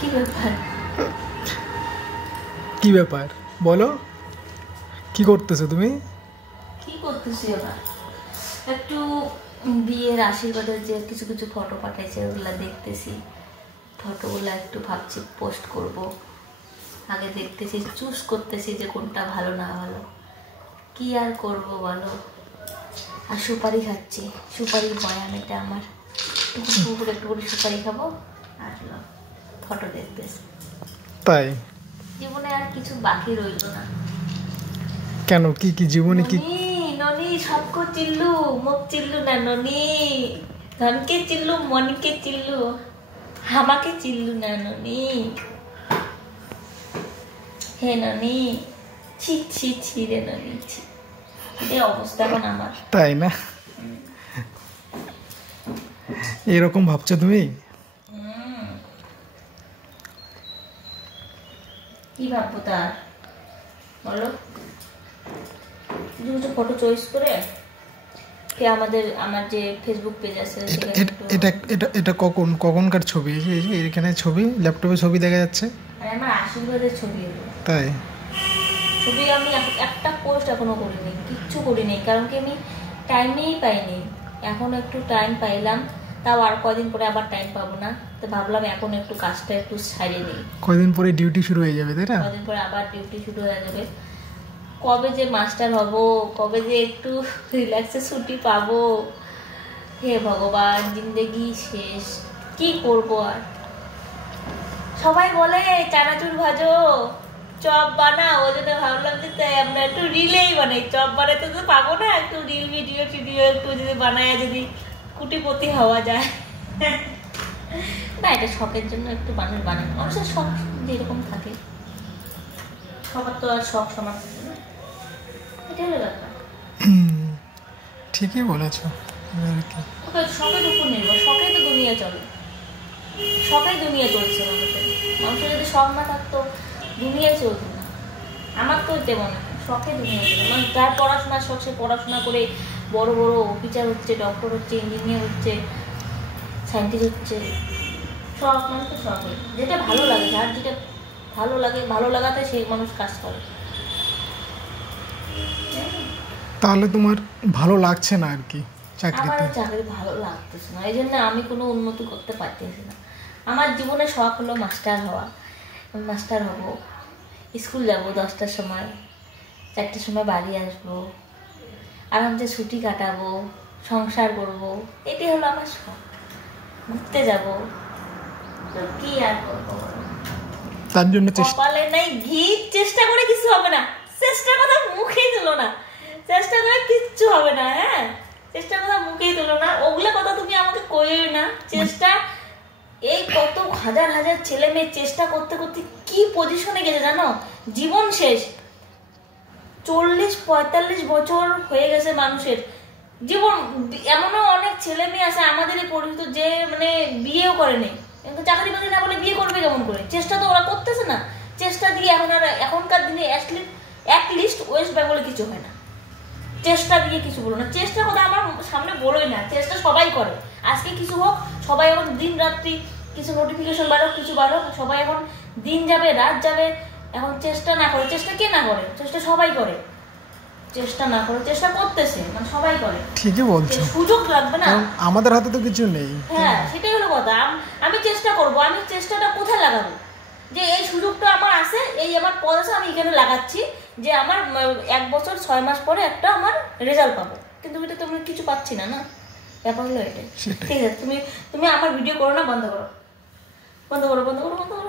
কি ব্যাপার? কি ব্যাপার বলো, কি করতেছো তুমি? কি করতেছি ওরা? একটু বিয়ের আশীর্বাদের যে কিছু কিছু ফটো পাঠাইছে ওগুলা দেখতেছি। ফটোগুলো একটু ভাবছি পোস্ট করব। আগে দেখতেছি, চুজ করতেছি যে কোনটা ভালো না ভালো। কি আর করব বলো। আর সুপারি খাচ্ছি, সুপারির বয়ান এটা আমার। একটু করে সুপারি খাবো আর ফটো দেখতেছি। তাই? জীবনে আর কিছু বাকি রইল না। কেন, কি কি জীবনে কি? ননি সবকো চিল্লু, মুখ চিল্লু না ননি। ধনকে চিল্লু, মনকে চিল্লু, আমাকে চিল্লু না ননি। হে ননি, ছি ছি ছি রে ননি, ছি। এই অবস্থা এখন আমার। তাই না? এরকম ভাবছো তুমি? কি ভাববো তার বলো? দুটো ফটো চয়েস করে আমার যে ফেসবুক পেজ আছে এটা এটা এটা কখনকার ছবি? এখানে ছবি, ল্যাপটপে ছবি দেখা যাচ্ছে। আর আমার আশীর্বাদের ছবি। তাই? ছবি আমি একটা পোস্ট এখনো করিনি, কিচ্ছু করিনি, কারণ কি আমি টাইমই পাইনি। এখন একটু টাইম পাইলাম, তাও আর কদিন পরে আবার টাইম পাবো না, তো ভাবলাম এখন একটু কাজটা একটু সারিয়ে নিই। কদিন পরে ডিউটি শুরু হয়ে যাবে, তাই না? কদিন পরে আবার ডিউটি শুরু হয়ে যাবে। কবে যে মাস্টার হব, কবে যে একটু রিল্যাক্সে ছুটি পাবো, হে ভগবান, জিন্দেগি শেষ। কি করবো আর? সবাই বলে চানাচুর ভাজো, চপ বানাও, ওই জন্য ভাবলাম যে তাই আমরা একটু রিলেই বানাই। চপ বানাতে তো পাবো না, একটু রিল ভিডিও টিডিও একটু যদি বানায়, যদি কুটিপতি হওয়া যায়। না, এটা শখের জন্য একটু বানানো। মানুষের শখ যেরকম থাকে, সবার তো আর শখ সমান থাকে না। এটা হলো ব্যাপার। ঠিকই বলেছো। শখের উপর নির্ভর, শখে তো দুনিয়া চলে, শখেই দুনিয়া চলছে। মানুষের যদি শখ না থাকতো দুনিয়ায় চলতো না। আমার তো তেমন শখে দুনিয়া চলে। মানে যার পড়াশোনার শখ, সে পড়াশোনা করে বড় বড় অফিসার হচ্ছে, ডক্টর হচ্ছে, ইঞ্জিনিয়ার হচ্ছে, সায়েন্টিস্ট হচ্ছে। শখ মানে তো শখে, যেটা ভালো লাগে, যার যেটা ভালো লাগে, ভালো লাগাতে সেই মানুষ কাজ করে। তাহলে তোমার ভালো লাগছে না আর কি চাকরিতে? আমার চাকরি ভালো লাগতেছে না, এই জন্য আমি কোনো উন্নতি করতে পারতেছি না। আমার জীবনে শখ হলো মাস্টার হওয়া। মাস্টার হব, স্কুল যাব 10টার সময়, 4টার সময় বাড়ি আসবো, আরামসে ছুটি কাটাবো, সংসার করব, এটাই হলো আমার শখ। ঘুরতে যাব, তো কি আর করবো? তার জন্য কপালে নাই ঘি, চেষ্টা করে কিছু হবে না। চেষ্টার কথা মুখেই তুলো না, চেষ্টা করে কিচ্ছু হবে না। হ্যাঁ, চেষ্টার কথা মুখেই তুলো না, ওগুলো কথা তুমি আমাকে কইও না। চেষ্টা, এই কত হাজার হাজার ছেলে মেয়ে চেষ্টা করতে করতে কি পজিশনে গেছে জানো? জীবন শেষ। 40-45 বছর হয়ে গেছে মানুষের জীবন। এমনও অনেক ছেলে মেয়ে আছে আমাদেরই পরিচিত, যে মানে বিয়েও করেনি, কিন্তু চাকরি বাকরি না বলে বিয়ে করবে কেমন করে? চেষ্টা তো ওরা করতেছে না। চেষ্টা দিয়ে এখন আর এখনকার দিনে অ্যাটলিস্ট ওয়েস্ট বেঙ্গলে কিছু হয় না। চেষ্টা দিয়ে কিছু বলো না, চেষ্টার কথা আমার সামনে বলোই না। চেষ্টা সবাই করে, আজকে কিছু হোক, সবাই এখন দিন রাত্রি কিছু নোটিফিকেশন বাড়ুক, কিছু বাড়ুক, সবাই এখন দিন যাবে রাত যাবে, এখন চেষ্টা না করে। চেষ্টা কে না করে? চেষ্টা সবাই করে। চেষ্টা না করে, চেষ্টা করতেছে, মানে সবাই করে। ঠিকই বলছো, সুযোগ লাগবে না, আমাদের হাতে তো কিছু নেই। হ্যাঁ, সেটাই হলো কথা। আমি চেষ্টা করব, আমি চেষ্টাটা কোথায় লাগাবো? যে এই সুযোগটা আমার আছে, এই আমার পদ আছে, আমি এখানে লাগাচ্ছি, যে আমার 1 বছর 6 মাস পরে একটা আমার রেজাল্ট পাবো। কিন্তু এটা তো আমি কিছু পাচ্ছি না। না, ব্যাপার হলো এটাই। ঠিক আছে, তুমি আমার ভিডিও করো না, বন্ধ করো, বন্ধ করো, বন্ধ করো, বন্ধ করো।